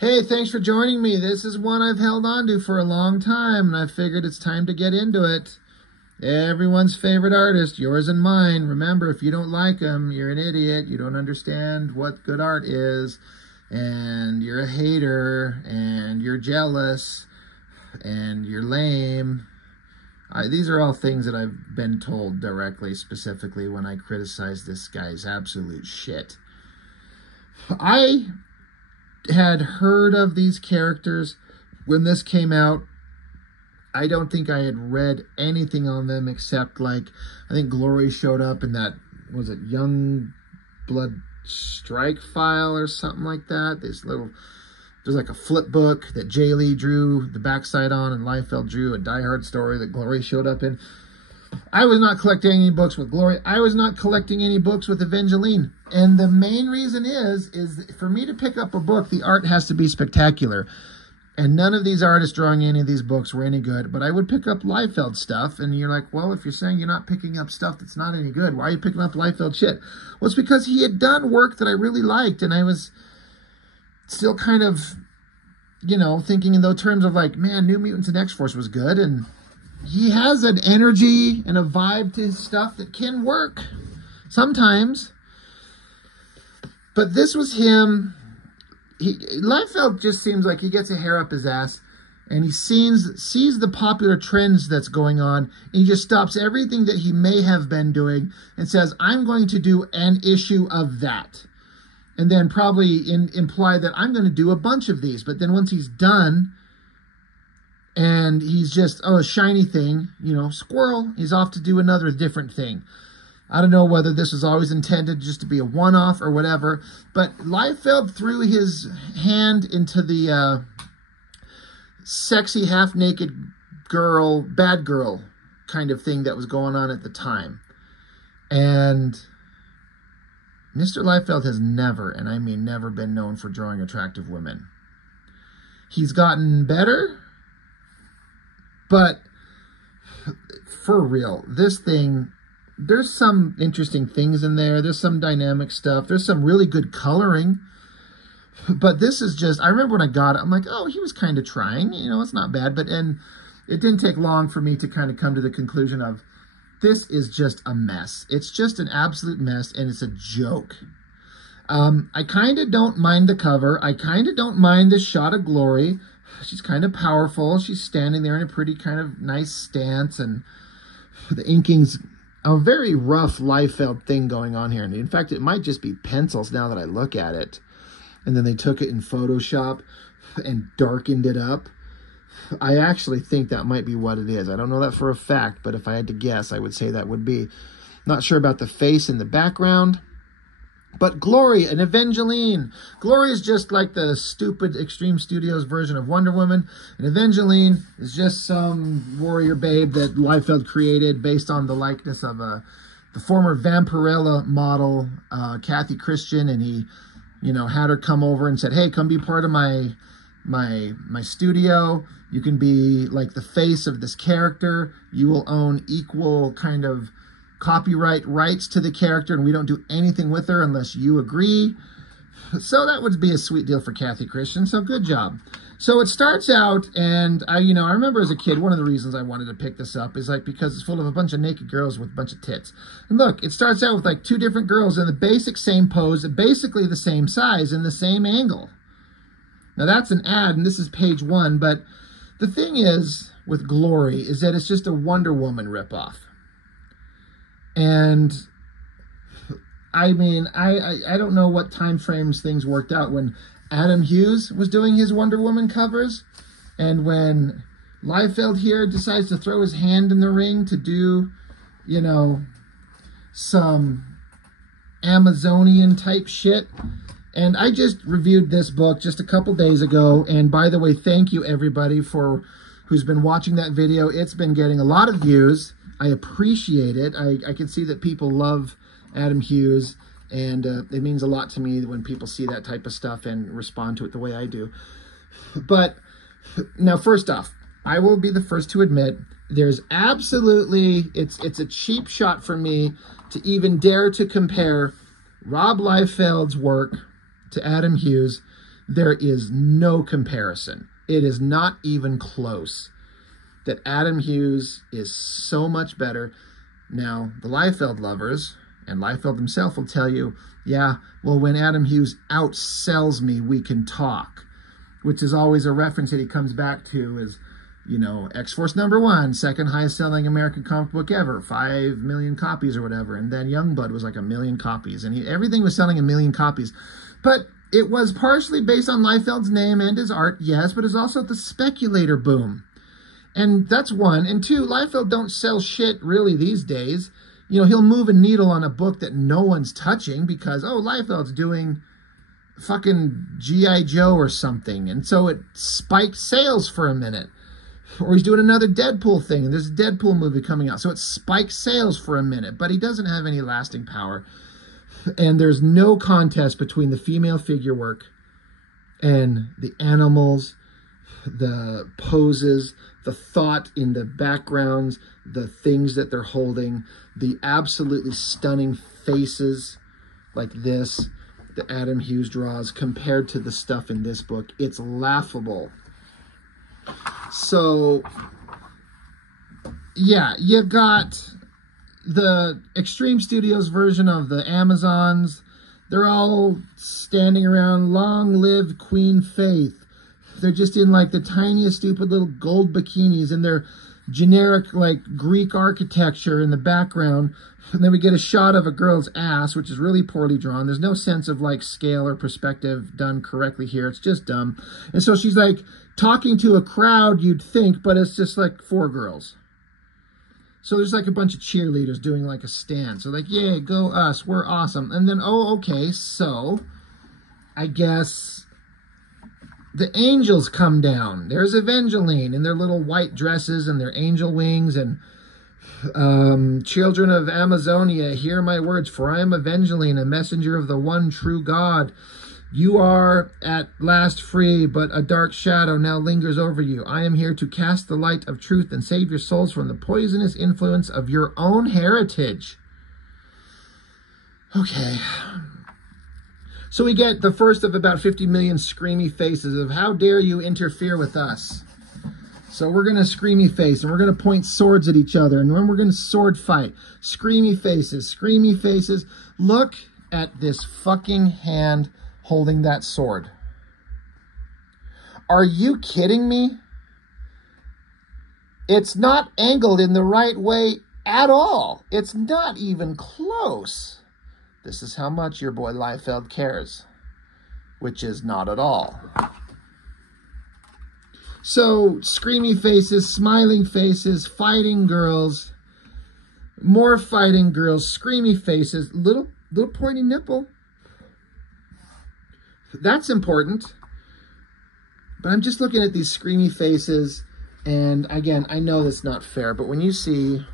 Hey, thanks for joining me. This is one I've held on to for a long time, and I figured it's time to get into it. Everyone's favorite artist, yours and mine. Remember, if you don't like him, you're an idiot. You don't understand what good art is, and you're a hater, and you're jealous, and you're lame. These are all things that I've been told directly, specifically when I criticize this guy's absolute shit. I had heard of these characters when this came out. I don't think I had read anything on them except, like, I think Glory showed up in that, was it Young Blood Strike file or something like that? There's like a flip book that Jay Lee drew the backside on, and Liefeld drew a Die Hard story that Glory showed up in. I was not collecting any books with Glory. I was not collecting any books with Avengelyne. And the main reason is for me to pick up a book, the art has to be spectacular. And none of these artists drawing any of these books were any good. But I would pick up Liefeld stuff, and you're like, well, if you're saying you're not picking up stuff that's not any good, why are you picking up Liefeld shit? Well, it's because he had done work that I really liked, and I was still kind of, you know, thinking in those terms of like, man, New Mutants and X-Force was good, and he has an energy and a vibe to his stuff that can work sometimes. But this was him. Liefeld just seems like he gets a hair up his ass, and he sees the popular trends that's going on, and he just stops everything that he may have been doing and says, I'm going to do an issue of that. And then probably imply that I'm going to do a bunch of these. But then once he's done, and he's just, oh, a shiny thing, you know, squirrel, he's off to do another different thing. I don't know whether this was always intended just to be a one-off or whatever, but Liefeld threw his hand into the sexy, half-naked girl, bad girl kind of thing that was going on at the time. And Mr. Liefeld has never, and I mean never, been known for drawing attractive women. He's gotten better, but for real, this thing, there's some interesting things in there. There's some dynamic stuff. There's some really good coloring. But this is just, I remember when I got it, I'm like, oh, he was kind of trying. You know, it's not bad. And it didn't take long for me to kind of come to the conclusion of, this is just a mess. It's just an absolute mess, and it's a joke. I kind of don't mind the cover. I kind of don't mind this shot of Glory. She's kind of powerful. She's standing there in a pretty kind of nice stance, and the inking's a very rough Liefeld thing going on here. And in fact, it might just be pencils now that I look at it. And then they took it in Photoshop and darkened it up. I actually think that might be what it is. I don't know that for a fact, but if I had to guess, I would say that would be. Not sure about the face in the background. But Glory and Avengelyne. Glory is just like the stupid Extreme Studios version of Wonder Woman. And Avengelyne is just some warrior babe that Liefeld created based on the likeness of the former Vampirella model, Kathy Christian. And he, you know, had her come over and said, hey, come be part of my studio. You can be like the face of this character. You will own equal kind of copyright rights to the character, and we don't do anything with her unless you agree. So that would be a sweet deal for Kathy Christian, so good job. So it starts out, and I remember as a kid, one of the reasons I wanted to pick this up is like because it's full of a bunch of naked girls with a bunch of tits. And look, it starts out with like two different girls in the basic same pose, basically the same size and the same angle. Now that's an ad, and this is page 1, but the thing is with Glory is that it's just a Wonder Woman ripoff. And I mean, I don't know what time frames things worked out when Adam Hughes was doing his Wonder Woman covers, and when Liefeld here decides to throw his hand in the ring to do, you know, some Amazonian type shit. And I just reviewed this book just a couple days ago, and by the way, thank you everybody for who's been watching that video. It's been getting a lot of views. I appreciate it. I can see that people love Adam Hughes, and it means a lot to me when people see that type of stuff and respond to it the way I do. But now, first off, I will be the first to admit there's absolutely, it's a cheap shot for me to even dare to compare Rob Liefeld's work to Adam Hughes. There is no comparison. It is not even close. That Adam Hughes is so much better. Now, the Liefeld lovers, and Liefeld himself will tell you, yeah, well, when Adam Hughes outsells me, we can talk. Which is always a reference that he comes back to is, you know, X-Force #1, second highest selling American comic book ever, 5 million copies or whatever. And then Youngblood was like 1 million copies. And everything was selling 1 million copies. But it was partially based on Liefeld's name and his art, yes, but it's also the speculator boom. And that's one. And two, Liefeld don't sell shit really these days. You know, he'll move a needle on a book that no one's touching because, oh, Liefeld's doing fucking G.I. Joe or something. And so it spiked sales for a minute. Or he's doing another Deadpool thing, and there's a Deadpool movie coming out. So it spiked sales for a minute, but he doesn't have any lasting power. And there's no contest between the female figure work and the animals, the poses, the thought in the backgrounds, the things that they're holding, the absolutely stunning faces like this that Adam Hughes draws compared to the stuff in this book. It's laughable. So, yeah, you got the Extreme Studios version of the Amazons. They're all standing around, long live Queen Faith. They're just in like the tiniest stupid little gold bikinis and their generic like Greek architecture in the background. And then we get a shot of a girl's ass, which is really poorly drawn. There's no sense of like scale or perspective done correctly here. It's just dumb. And so she's like talking to a crowd, you'd think, but it's just like 4 girls. So there's like a bunch of cheerleaders doing like a stand. So like, yeah, go us, we're awesome. And then, oh, okay, so I guess the angels come down. There's Avengelyne in their little white dresses and their angel wings and children of Amazonia, hear my words, for I am Avengelyne, a messenger of the one true God. You are at last free, but a dark shadow now lingers over you. I am here to cast the light of truth and save your souls from the poisonous influence of your own heritage. Okay. So we get the first of about 50 million screamy faces of how dare you interfere with us. So we're going to screamy face, and we're going to point swords at each other, and then we're going to sword fight. Screamy faces, screamy faces. Look at this fucking hand holding that sword. Are you kidding me? It's not angled in the right way at all. It's not even close. This is how much your boy Liefeld cares, which is not at all. So, screamy faces, smiling faces, fighting girls, more fighting girls, screamy faces, little pointy nipple. That's important. But I'm just looking at these screamy faces, and again, I know that's not fair, but when you see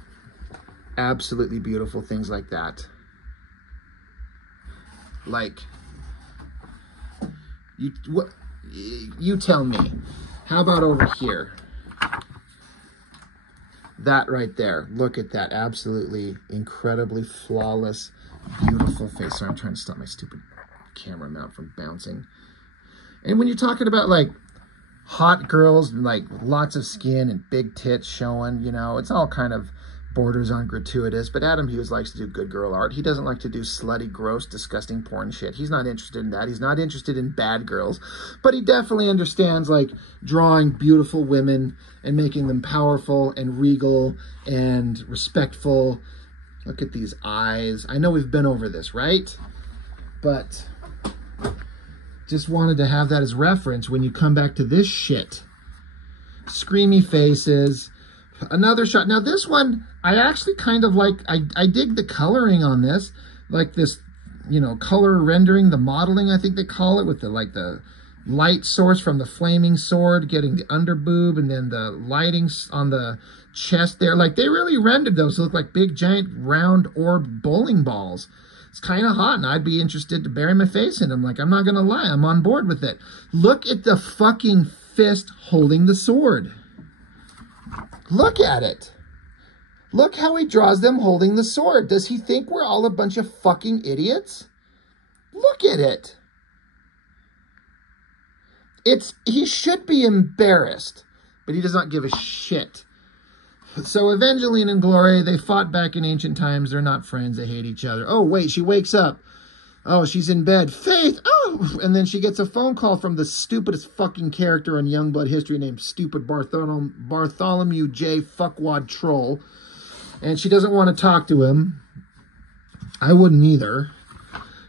absolutely beautiful things like that, like, you tell me, how about over here? That right there, look at that absolutely incredibly flawless, beautiful face. Sorry, I'm trying to stop my stupid camera mount from bouncing. And when you're talking about like hot girls and like lots of skin and big tits showing, you know, it's all kind of borders on gratuitous, but Adam Hughes likes to do good girl art. He doesn't like to do slutty, gross, disgusting porn shit. He's not interested in that. He's not interested in bad girls, but he definitely understands like drawing beautiful women and making them powerful and regal and respectful. Look at these eyes. I know we've been over this, right? But just wanted to have that as reference when you come back to this shit. Screamy faces. Another shot. Now this one, I actually kind of like, I dig the coloring on this. Like this, you know, color rendering, the modeling, I think they call it, with the like the light source from the flaming sword, getting the under boob, and then the lighting on the chest there. Like they really rendered those to look like big, giant, round orb bowling balls. It's kind of hot, and I'd be interested to bury my face in them. Like, I'm not going to lie. I'm on board with it. Look at the fucking fist holding the sword. Look at it. Look how he draws them holding the sword. Does he think we're all a bunch of fucking idiots? Look at it. He should be embarrassed, but he does not give a shit. So Avengelyne and Glory, they fought back in ancient times. They're not friends. They hate each other. Oh, wait, she wakes up. Oh, she's in bed. Faith! Oh! And then she gets a phone call from the stupidest fucking character on Youngblood history named Stupid Bartholomew J. Fuckwad Troll. And she doesn't want to talk to him. I wouldn't either.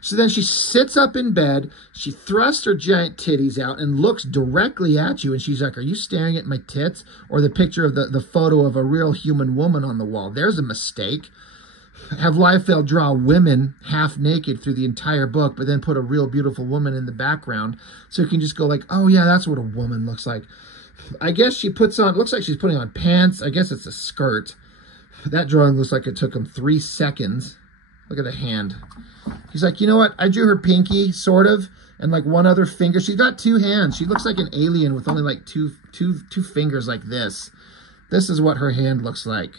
So then she sits up in bed, she thrusts her giant titties out and looks directly at you. And she's like, are you staring at my tits? Or the picture of the photo of a real human woman on the wall. There's a mistake. Have Liefeld draw women half naked through the entire book, but then put a real beautiful woman in the background. So you can just go like, oh yeah, that's what a woman looks like. I guess she puts on, looks like she's putting on pants. I guess it's a skirt. That drawing looks like it took him 3 seconds. Look at the hand. He's like, you know what? I drew her pinky, sort of, and like one other finger. She's got 2 hands. She looks like an alien with only like two fingers like this. This is what her hand looks like.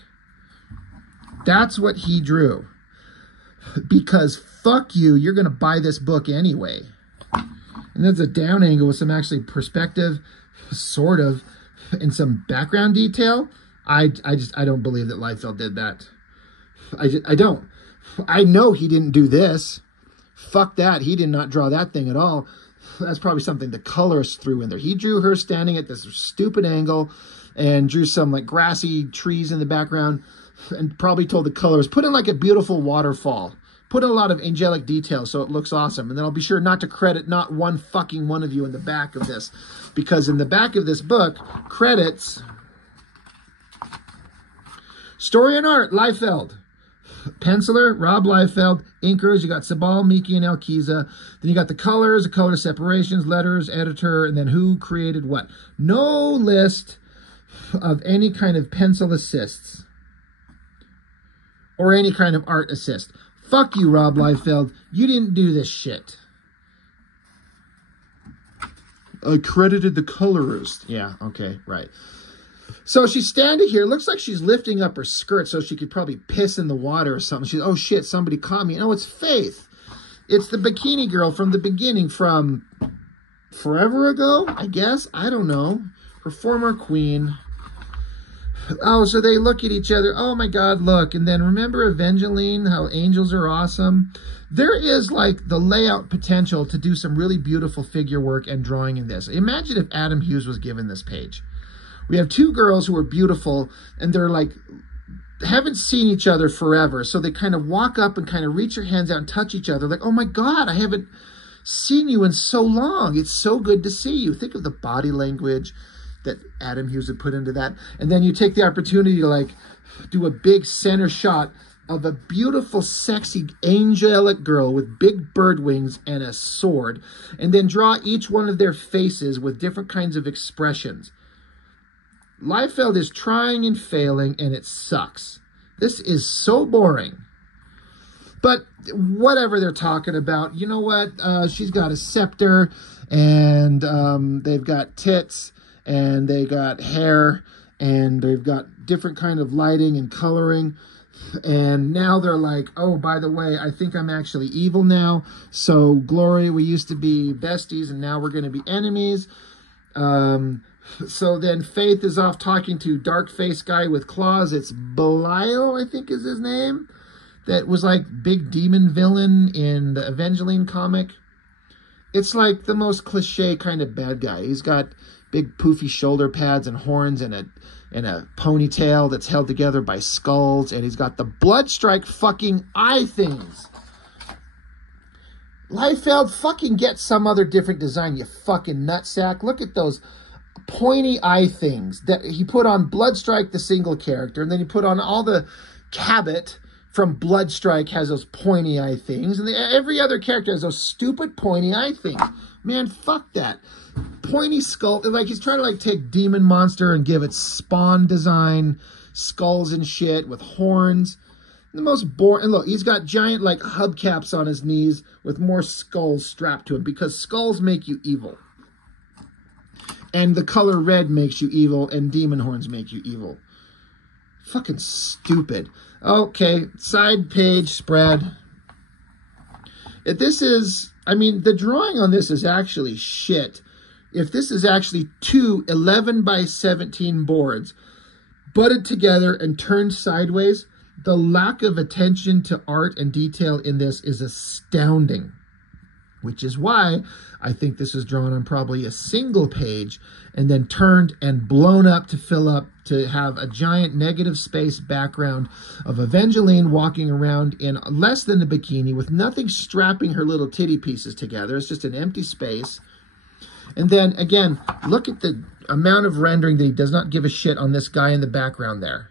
That's what he drew. Because fuck you, you're going to buy this book anyway. And there's a down angle with some actually perspective, sort of, and some background detail. I don't believe that Liefeld did that. I don't. I know he didn't do this. Fuck that. He did not draw that thing at all. That's probably something the colorist threw in there. He drew her standing at this stupid angle and drew some like grassy trees in the background and probably told the colorist, put in like a beautiful waterfall. Put in a lot of angelic detail so it looks awesome. And then I'll be sure not to credit not one fucking one of you in the back of this. Because in the back of this book, credits, story and art, Liefeld. Penciler, Rob Liefeld. Inkers, you got Sabal, Miki, and Alkiza. Then you got the colors, the color separations, letters, editor, and then who created what. No list of any kind of pencil assists or any kind of art assist. Fuck you, Rob Liefeld. You didn't do this shit. I credited the colorist. Yeah, okay, right. So she's standing here. Looks like she's lifting up her skirt so she could probably piss in the water or something. She's, oh shit, somebody caught me. No, it's Faith. It's the bikini girl from the beginning, from forever ago, I guess. I don't know. Her former queen. Oh, so they look at each other. Oh my God, look. And then remember Avengelyne, how angels are awesome? There is like the layout potential to do some really beautiful figure work and drawing in this. Imagine if Adam Hughes was given this page. We have 2 girls who are beautiful, and they're like, haven't seen each other forever. So they kind of walk up and kind of reach their hands out and touch each other. Like, oh my God, I haven't seen you in so long. It's so good to see you. Think of the body language that Adam Hughes would put into that. And then you take the opportunity to like do a big center shot of a beautiful, sexy, angelic girl with big bird wings and a sword. And then draw each one of their faces with different kinds of expressions. Liefeld is trying and failing, and it sucks. This is so boring. But whatever they're talking about, you know what? She's got a scepter, and they've got tits, and they got hair, and they've got different kind of lighting and coloring. And now they're like, oh, by the way, I think I'm actually evil now. So, Glory, we used to be besties, and now we're going to be enemies. So then Faith is off talking to dark face guy with claws. It's Belial, I think is his name. That was like big demon villain in the Avengelyne comic. It's like the most cliche kind of bad guy. He's got big poofy shoulder pads and horns and a ponytail that's held together by skulls. And he's got the Bloodstrike fucking eye things. Liefeld, fucking get some other different design, you fucking nutsack. Look at those pointy eye things that he put on Bloodstrike, the single character, and then he put on all the Cabot from Bloodstrike has those pointy eye things, and every other character has those stupid pointy eye things. Man, fuck that. Pointy skull, like he's trying to like take Demon Monster and give it Spawn design, skulls and shit with horns. The most boring, and look, he's got giant like hubcaps on his knees with more skulls strapped to him because skulls make you evil. And the color red makes you evil, and demon horns make you evil. Fucking stupid. Okay, side page spread. This is, I mean, the drawing on this is actually shit. if this is actually two 11 by 17 boards butted together and turned sideways, the lack of attention to art and detail in this is astounding, which is why I think this is drawn on probably a single page and then turned and blown up to fill up, to have a giant negative space background of Avengelyne walking around in less than a bikini with nothing strapping her little titty pieces together. It's just an empty space. And then, again, look at the amount of rendering that he does not give a shit on this guy in the background there.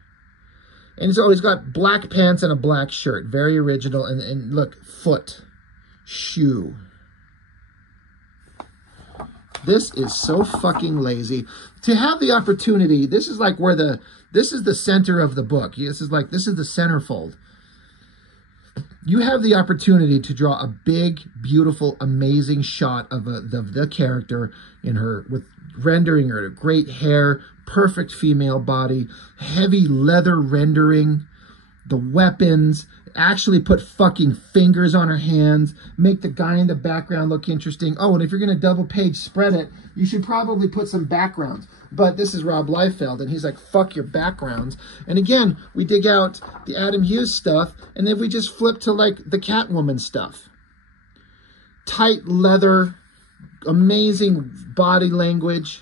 And so he's got black pants and a black shirt. Very original. And look, foot, shoe. This is so fucking lazy. To have the opportunity, this is like where this is the center of the book. This is the centerfold. You have the opportunity to draw a big, beautiful, amazing shot of the character in her, with rendering her great hair, perfect female body, heavy leather rendering, the weapons, actually put fucking fingers on her hands, make the guy in the background look interesting. Oh, and if you're going to double page spread it, you should probably put some backgrounds. But this is Rob Liefeld, and he's like, fuck your backgrounds. And again, we dig out the Adam Hughes stuff, and then we just flip to like the Catwoman stuff. Tight leather, amazing body language,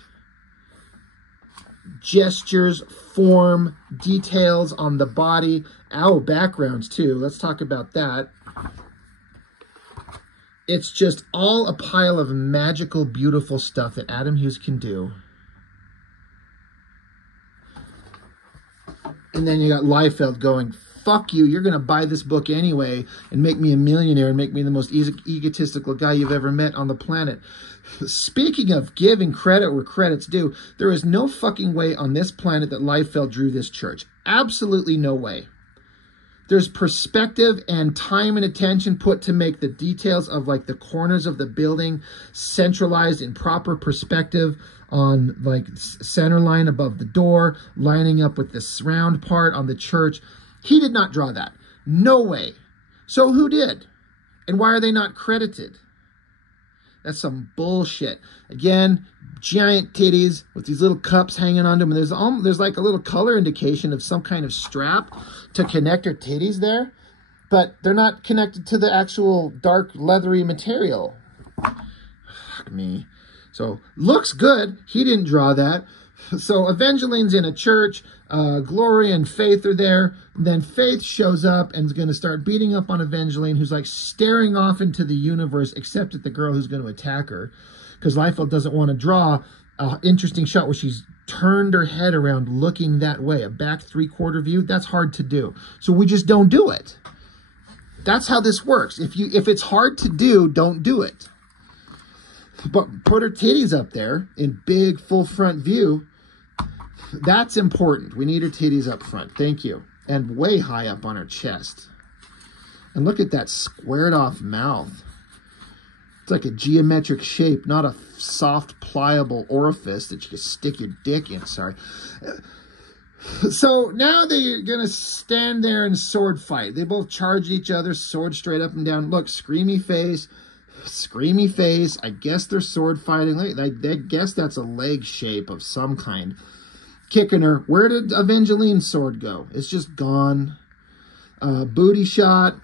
gestures, form, details on the body. Ow, backgrounds too. Let's talk about that. It's just all a pile of magical, beautiful stuff that Adam Hughes can do. And then you got Liefeld going, fuck you, you're going to buy this book anyway and make me a millionaire and make me the most egotistical guy you've ever met on the planet. Speaking of giving credit where credit's due, there is no fucking way on this planet that Liefeld drew this church. Absolutely no way. There's perspective and time and attention put to make the details of like the corners of the building centralized in proper perspective on like center line above the door, lining up with this round part on the church. He did not draw that. No way. So who did? And why are they not credited? That's some bullshit. Again, giant titties with these little cups hanging onto them. There's like a little color indication of some kind of strap to connect her titties there, but they're not connected to the actual dark leathery material. Fuck me. So looks good. He didn't draw that. So Avengelyne's in a church. Gloria and Faith are there. And then Faith shows up and is going to start beating up on Avengelyne, who's like staring off into the universe, except at the girl who's going to attack her. Because Liefeld doesn't want to draw an interesting shot where she's turned her head around looking that way. A back three-quarter view, that's hard to do. So we just don't do it. That's how this works. If it's hard to do, don't do it. But put her titties up there in big full front view. That's important. We need her titties up front. Thank you. And way high up on her chest. And look at that squared off mouth. It's like a geometric shape, not a soft, pliable orifice that you can stick your dick in. Sorry. So now they're going to stand there and sword fight. They both charge each other, sword straight up and down. Look, screamy face. Screamy face. I guess they're sword fighting. I guess that's a leg shape of some kind. Kicking her. Where did Avengelyne's sword go? It's just gone. Booty shot.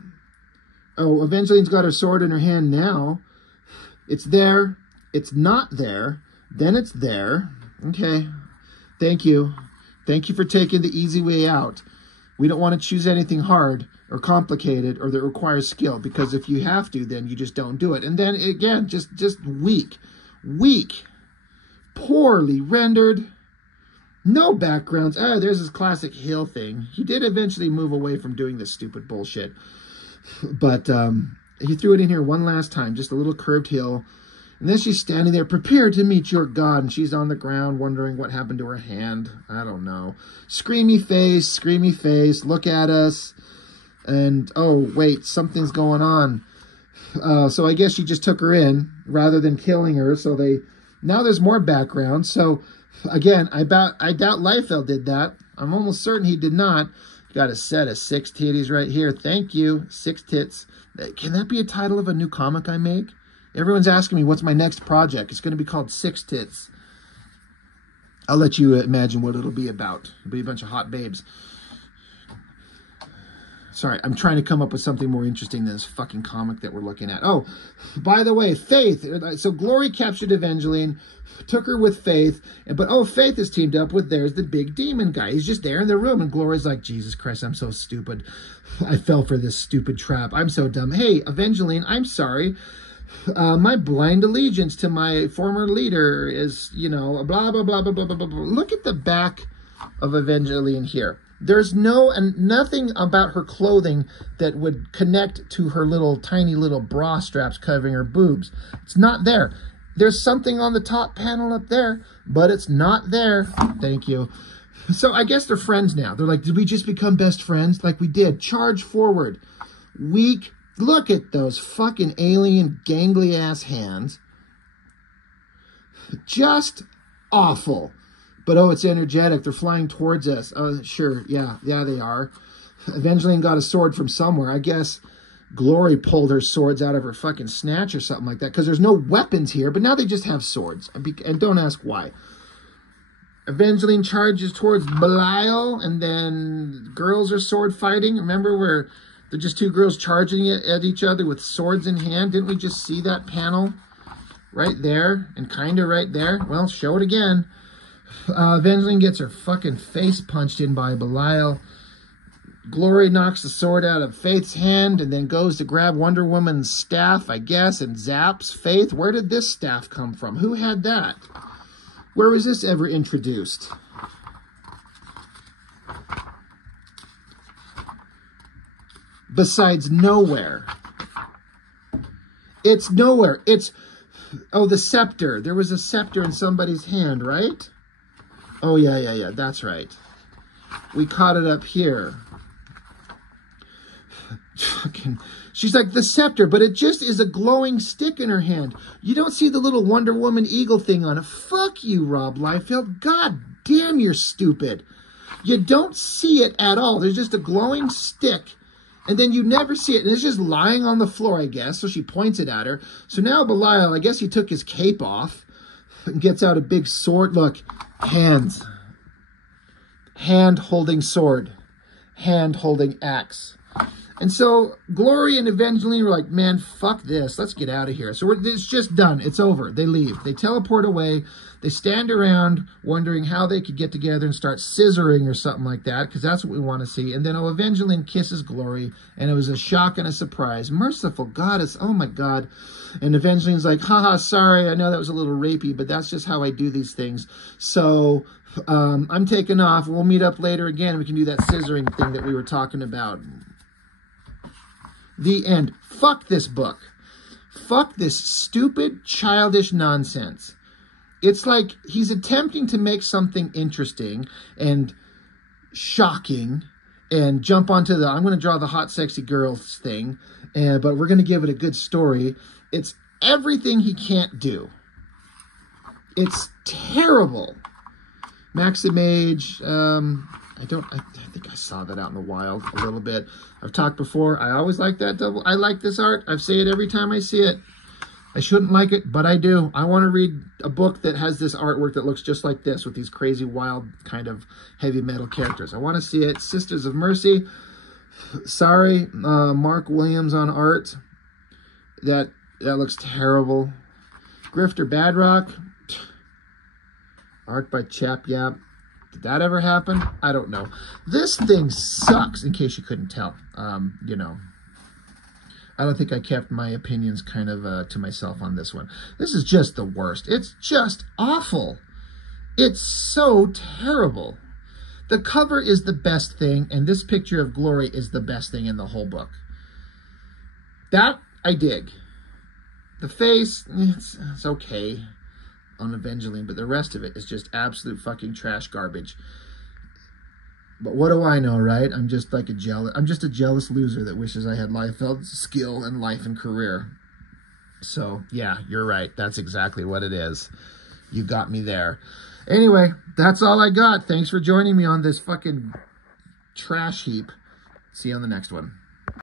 Oh, Avengelyne's got her sword in her hand now. It's there. It's not there. Then it's there. Okay. Thank you. Thank you for taking the easy way out. We don't want to choose anything hard or complicated or that requires skill, because if you have to, then you just don't do it. And then again, just weak. Weak. Poorly rendered. No backgrounds. Oh, there's his classic hill thing. He did eventually move away from doing this stupid bullshit. But he threw it in here one last time. Just a little curved hill. And then she's standing there, prepared to meet your God. And she's on the ground wondering what happened to her hand. I don't know. Screamy face. Look at us. And, oh, wait, something's going on. So I guess she just took her in rather than killing her. So now there's more background. So, again, I doubt Liefeld did that. I'm almost certain he did not. Got a set of 6 titties right here. Thank you. 6 tits. Can that be a title of a new comic I make? Everyone's asking me, what's my next project? It's going to be called Six Tits. I'll let you imagine what it'll be about. It'll be a bunch of hot babes. Sorry, I'm trying to come up with something more interesting than this fucking comic that we're looking at. Oh, by the way, Faith. So Glory captured Avengelyne, took her with Faith, but Faith is teamed up with, there's the big demon guy. He's just there in the room, and Glory's like, Jesus Christ, I'm so stupid. I fell for this stupid trap. I'm so dumb. Hey, Avengelyne, I'm sorry. My blind allegiance to my former leader is, you know, blah, blah, blah, blah, blah, blah, blah. Look at the back of Avengelyne here. There's nothing about her clothing that would connect to her tiny little bra straps covering her boobs. It's not there. There's something on the top panel up there, but it's not there. Thank you. So I guess they're friends now. They're like, did we just become best friends? Like we did. Charge forward. Weak. Look at those fucking alien gangly ass hands. Just awful. But, it's energetic. They're flying towards us. Oh, sure. Yeah, they are. Avengelyne got a sword from somewhere. I guess Glory pulled her swords out of her fucking snatch or something like that, because there's no weapons here, but now they just have swords. And don't ask why. Avengelyne charges towards Belial, and then girls are sword fighting. Remember where they're just two girls charging at each other with swords in hand? Didn't we just see that panel right there and kind of right there? Well, show it again. Avengelyne gets her fucking face punched in by Belial. Glory knocks the sword out of Faith's hand and then goes to grab Wonder Woman's staff, I guess, and zaps Faith. Where did this staff come from? Who had that? Where was this ever introduced? Besides nowhere. It's nowhere. It's, the scepter. There was a scepter in somebody's hand, right? Oh, yeah, that's right. We caught it up here. She's like, the scepter, but it just is a glowing stick in her hand. You don't see the little Wonder Woman eagle thing on it. Fuck you, Rob Liefeld. God damn, you're stupid. You don't see it at all. There's just a glowing stick, and then you never see it. And it's just lying on the floor, I guess. So she points it at her. So now Belial, I guess he took his cape off and gets out a big sword. Look. Hands. Hand holding sword. Hand holding axe. And so Glory and Avengelyne were like, man, fuck this. Let's get out of here. So it's just done. It's over. They leave. They teleport away. They stand around wondering how they could get together and start scissoring or something like that, because that's what we want to see. And then Avengelyne kisses Glory, and it was a shock and a surprise. Merciful goddess. Oh, my God. And Avengelyne's like, haha, sorry. I know that was a little rapey, but that's just how I do these things. So I'm taking off. We'll meet up later again. We can do that scissoring thing that we were talking about. The end. Fuck this book. Fuck this stupid, childish nonsense. It's like he's attempting to make something interesting and shocking and jump onto the, I'm going to draw the hot, sexy girls thing, but we're going to give it a good story. It's everything he can't do. It's terrible. Maximage, I think I saw that out in the wild a little bit. I've talked before. I always like that double. I like this art. I say it every time I see it. I shouldn't like it, but I do. I want to read a book that has this artwork that looks just like this with these crazy, wild, kind of heavy metal characters. I want to see it. Sisters of Mercy. Sorry, Mark Williams on art. That looks terrible. Grifter Badrock. Art by Chap Yap. Did that ever happen? I don't know. This thing sucks, in case you couldn't tell. You know, I don't think I kept my opinions kind of to myself on this one. This is just the worst. It's just awful. It's so terrible. The cover is the best thing, and this picture of Glory is the best thing in the whole book. That I dig. The face, it's okay on Avengelyne, but the rest of it is just absolute fucking trash garbage. But what do I know, right? I'm just a jealous loser that wishes I had Liefeld's skill and life and career. So, yeah, you're right. That's exactly what it is. You got me there. Anyway, that's all I got. Thanks for joining me on this fucking trash heap. See you on the next one.